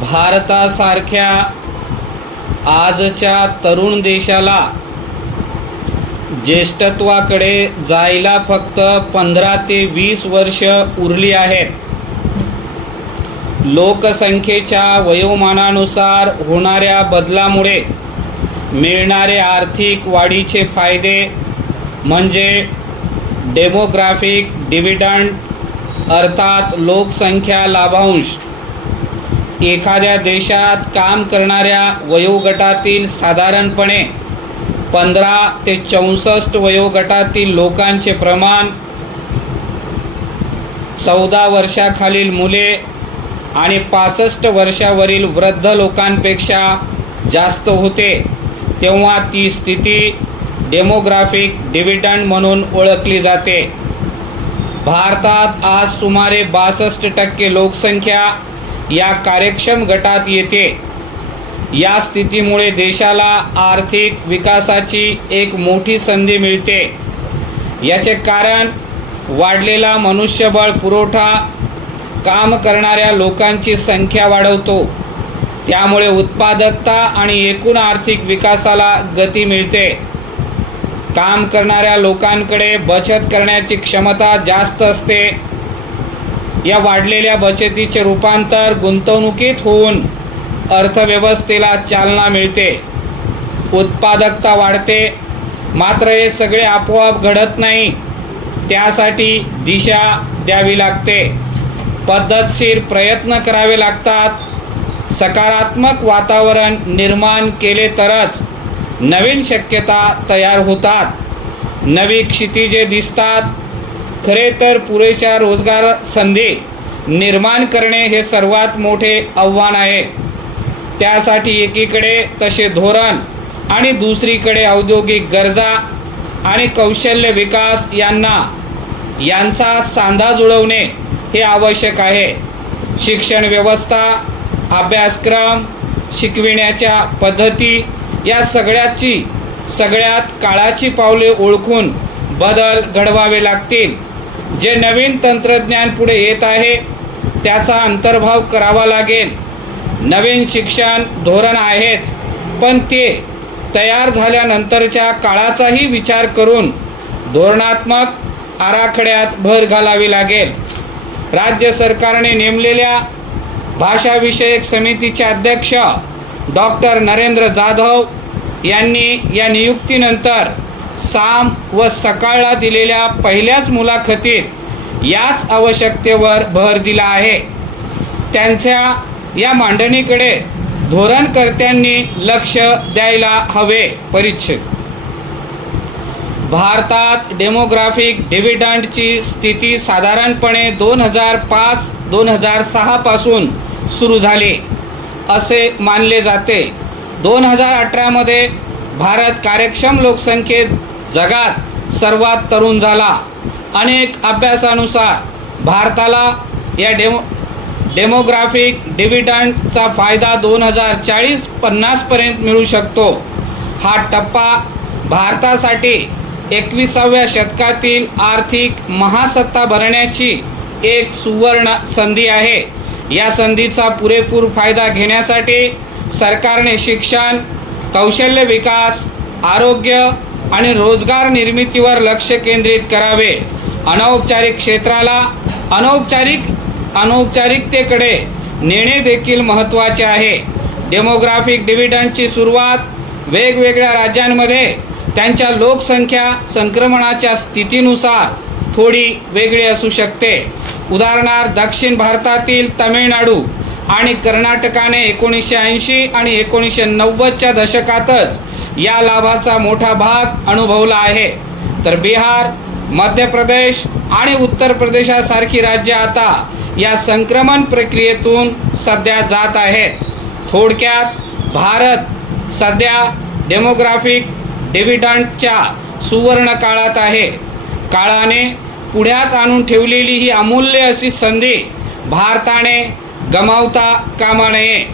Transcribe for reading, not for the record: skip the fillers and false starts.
भारतासारख्या आजच्या तरुण देशाला ज्येष्ठत्वाकडे जायला फक्त 15 ते 20 वर्ष उरली आहेत. लोकसंख्येच्या वयोमानानुसार होणाऱ्या बदलामुळे मिळणारे आर्थिक वाढीचे फायदे म्हणजे डेमोग्राफिक डिव्हिडंड अर्थात लोकसंख्या लाभांश. एखाद्या देशात काम करणाऱ्या वयोगटातील साधारणपणे 15 ते 64 वयोगटातील लोकांचे प्रमाण 14 वर्षाखालील मुले आणि 65 वर्षावरील वृद्ध लोकांपेक्षा जास्त होते, तेव्हा ती स्थिती डेमोग्राफिक डिव्हिडंड म्हणून ओळखली जाते. भारतात आज सुमारे 62% लोकसंख्या या कार्यक्षम गटात येते. या स्थितीमुळे देशाला आर्थिक विकासाची एक मोठी संधी मिळते. याचे कारण वाढलेला मनुष्यबळ पुरवठा काम करणाऱ्या लोकांची संख्या वाढवतो, त्यामुळे उत्पादकता आणि एकूण आर्थिक विकासाला गती मिळते. काम करणाऱ्या लोकांकडे बचत करण्याची क्षमता जास्त असते. या वाढलेल्या बचतीचे रूपांतर गुंतवणुकीत होऊन अर्थव्यवस्थेला चालना मिळते, उत्पादकता वाढते. मात्र हे सगळे आपोआप घडत नाही. त्यासाठी दिशा द्यावी लागते, पद्धतशीर प्रयत्न करावे लागतात. सकारात्मक वातावरण निर्माण केले तरच नवीन शक्यता तयार होतात, नवी क्षितिजे दिसतात. खरे तर पुरेशा रोजगार संधी निर्माण करणे हे सर्वात मोठे आव्हान आहे. त्यासाठी एकीकडे तसे धोरण आणि दुसरीकडे औद्योगिक गरजा आणि कौशल्य विकास यांचा सांधा जुळवणे हे आवश्यक आहे. शिक्षण व्यवस्था, अभ्यासक्रम, शिकविण्याच्या पद्धती या सगळ्यात काळाची पावले ओळखून बदल घडवावे लागतील. जे नवीन तंत्रज्ञान पुढे येत आहे त्याचा अंतर्भाव करावा लागेल. नवीन शिक्षण धोरण आहेच, पण ते तयार झाल्यानंतरच्या काळाचाही विचार करून धोरणात्मक आराखड्यात भर घालावी लागेल. राज्य सरकारने नेमलेल्या भाषाविषयक समितीचे अध्यक्ष डॉक्टर नरेंद्र जाधव यांनी या नियुक्तीनंतर साम व सकाळला दिलेल्या पहिल्याच मुलाखतीत याच आवश्यकतेवर भर दिला आहे. त्यांच्या या मांडणीकडे धोरणकर्त्यांनी लक्ष द्यायला हवे. परिच्छेद भारतात डेमोग्राफिक डिव्हिडंडची स्थिती साधारणपणे 2005-2006 पासून सुरू झाली असे मानले जाते. 2018 मध्ये भारत कार्यक्षम लोकसंख्येत जगात सर्वात तरुण झाला. अनेक अभ्यासानुसार भारताला या डेमोग्राफिक डिव्हिडंडचा फायदा 2040-50 पर्यंत मिळू शकतो. हा टप्पा भारतासाठी 21व्या शतकातील आर्थिक महासत्ता बनण्याची एक सुवर्ण संधी आहे. या संधीचा पुरेपूर फायदा घेण्यासाठी सरकारने शिक्षण, कौशल्य विकास, आरोग्य आणि रोजगार निर्मितीवर लक्ष केंद्रित करावे. अनौपचारिक क्षेत्राला अनौपचारिकतेकडे नेणे देखील महत्त्वाचे आहे. डेमोग्राफिक डिव्हिडंडची सुरुवात वेगवेगळ्या राज्यांमध्ये त्यांच्या लोकसंख्या संक्रमणाच्या स्थितीनुसार थोडी वेगळी असू शकते. उदाहरणार्थ दक्षिण भारतातील तामिळनाडू आणि कर्नाटकाने 1980 आणि 1990च्या दशकातच या लाभाचा मोठा भाग अनुभवला आहे, तर बिहार, मध्य प्रदेश आणि उत्तर प्रदेशासारखी राज्ये आता या संक्रमण प्रक्रियेतून सध्या जात आहेत. थोडक्यात भारत सध्या डेमोग्राफिक डिव्हिडंडच्या सुवर्ण काळात आहे. काळाने पुढ्यात आणून ठेवलेली ही अमूल्य अशी संधी भारताने गमावता कामा नये.